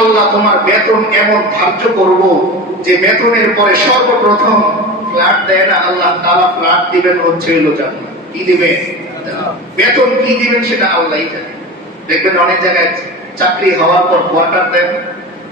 আল্লাহ তোমার বেতন এমন ধার্য করব? যে বেতনের পরে সর্বপ্রথম ফ্ল্যাট দেয় না, আল্লাহ তালা ফ্ল্যাট দিবেন হচ্ছে হইল জান্নাত। কি দিবেন? বেতন কি দিবেন সেটা আল্লাহই জানে। দেখবেন অনেক জায়গায় চাকরি হওয়ার পর কোয়ার্টার দেন।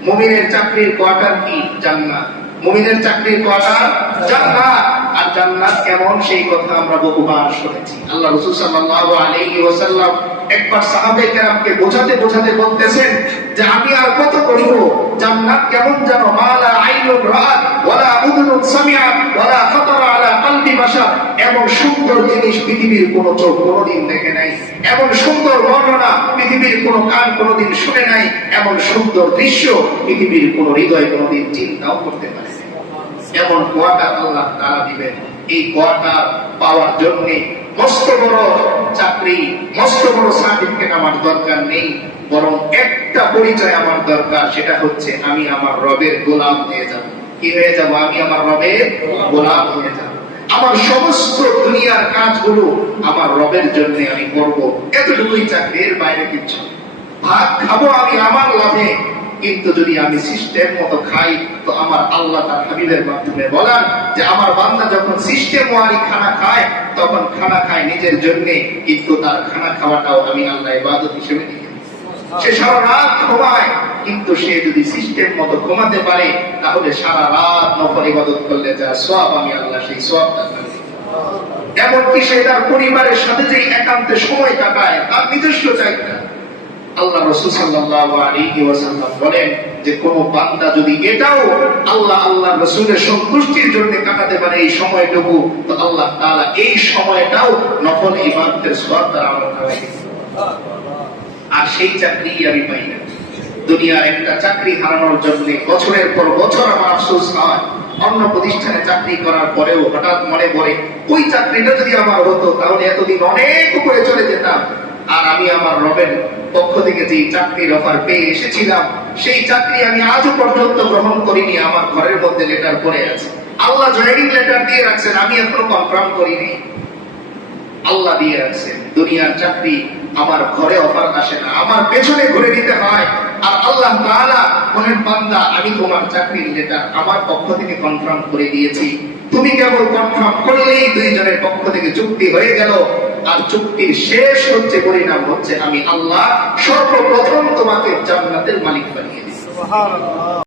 মুমিনের চাকরির কোয়ার্টার কি? জান্নাত। মুমিনের চাকরির কোয়ার্টার জান্নাত। আর জান্নাত কেমন? সেই কথা আমরা বহুবার শুনেছি। আল্লাহ রাসূল সাল্লাল্লাহু আলাইহি ওয়াসাল্লাম একবার সাহাবে কেরামকে বোঝাতে বোঝাতে বলতেছেন যে আমি আর কত করিব? জান্নাত কেমন জানো? মালা আইনুন রাআত, ওয়ালা উযুনুন সামিআত ওয়ালা খাতারা আলা কলবি বাশার। এমন সুন্দর জিনিস পৃথিবীর কোন চোখ কোনদিন দেখে নাই। এমন সুন্দর বর্ণনা পৃথিবীর কোন কান কোনদিন শুনে নাই। এমন সুন্দর দৃশ্য পৃথিবীর কোন হৃদয় কোনদিন চিন্তাও করতে পারে এমন কোয়াটার আল্লাহ তারা দিবেন। এই কোয়াটার পাওয়ার জন্য মস্ত বড় চাকরি, মস্ত বড় সার্টিফিকেট আমার দরকার নেই, বরং একটা পরিচয় আমার দরকার, সেটা হচ্ছে আমি আমার রবের গোলাম হয়ে যাব। কি হয়ে যাব? আমি আমার রবের গোলাম হয়ে যাব। আমার সমস্ত দুনিয়ার কাজগুলো আমার রবের জন্য আমি করব। এতটুকুই চাকরির বাইরে কিচ্ছু না। ভাত খাব আমি আমার লাভে, কিন্তু যদি আমি সিস্টেম মতো খাই তো আমার আল্লাহ তার হাবিবের মাধ্যমে বলান যে আমার বান্দা যখন সিস্টেম ওয়ারি খানা খায়, তখন খানা খায় নিজের জন্য, কিন্তু তার খানা খাওয়াটাও আমি আল্লাহ ইবাদত হিসেবে দেখি সে সারা রাত ঘুমায়, কিন্তু সে যদি সিস্টেম মতো ঘুমাতে পারে, তাহলে সারা রাত নফল ইবাদত করলে যা সব আমি আল্লাহ সেই সব এমনকি সে তার পরিবারের সাথে যে একান্তে সময় কাটায়, তার নিজস্ব চাহিদা। আল্লাহ রসুল বলেন যে বান্দা যদি এটাও আল্লাহ আল্লাহ রসুলের সন্তুষ্টির জন্য কাটাতে পারে এই সময়টুকু, তো আল্লাহ তাআলা এই সময়টাও দ্বারা আমার আর সেই চাকরি আমি পাই না। দুনিয়ার একটা চাকরি হারানোর জন্য বছরের পর বছর আমার আফসোস হয়। অন্য প্রতিষ্ঠানে চাকরি করার পরেও হঠাৎ মনে পড়ে, ওই চাকরিটা যদি আমার হতো, তাহলে এতদিন অনেক উপরে চলে যেতাম। আমার রবের পক্ষ থেকে যে চাকরির অফার পেয়ে এসেছিলাম, সেই চাকরি আমি আজও পর্যন্ত গ্রহণ করিনি, আমার ঘরের মধ্যে লেটার পড়ে আছে। আল্লাহ জয়েনিং লেটার দিয়ে রাখছেন, আমি এখনও কনফার্ম করিনি। আল্লাহ দিয়ে রাখছেন, দুনিয়ার চাকরি আমার ঘরে অফার আসে না, আমার পেছনে ঘুরে নিতে হয়। আর আল্লাহ তাআলা বলেন, বান্দা, আমি তোমার চাকরির লেটার আমার পক্ষ থেকে কনফার্ম করে দিয়েছি। তুমি কেবল কনফার্ম করলেই দুইজনের পক্ষ থেকে চুক্তি হয়ে গেল। আর চুক্তির শেষ হচ্ছে পরিণাম হচ্ছে আমি আল্লাহ সর্বপ্রথম তোমাকে জান্নাতের মালিক বানিয়ে দিই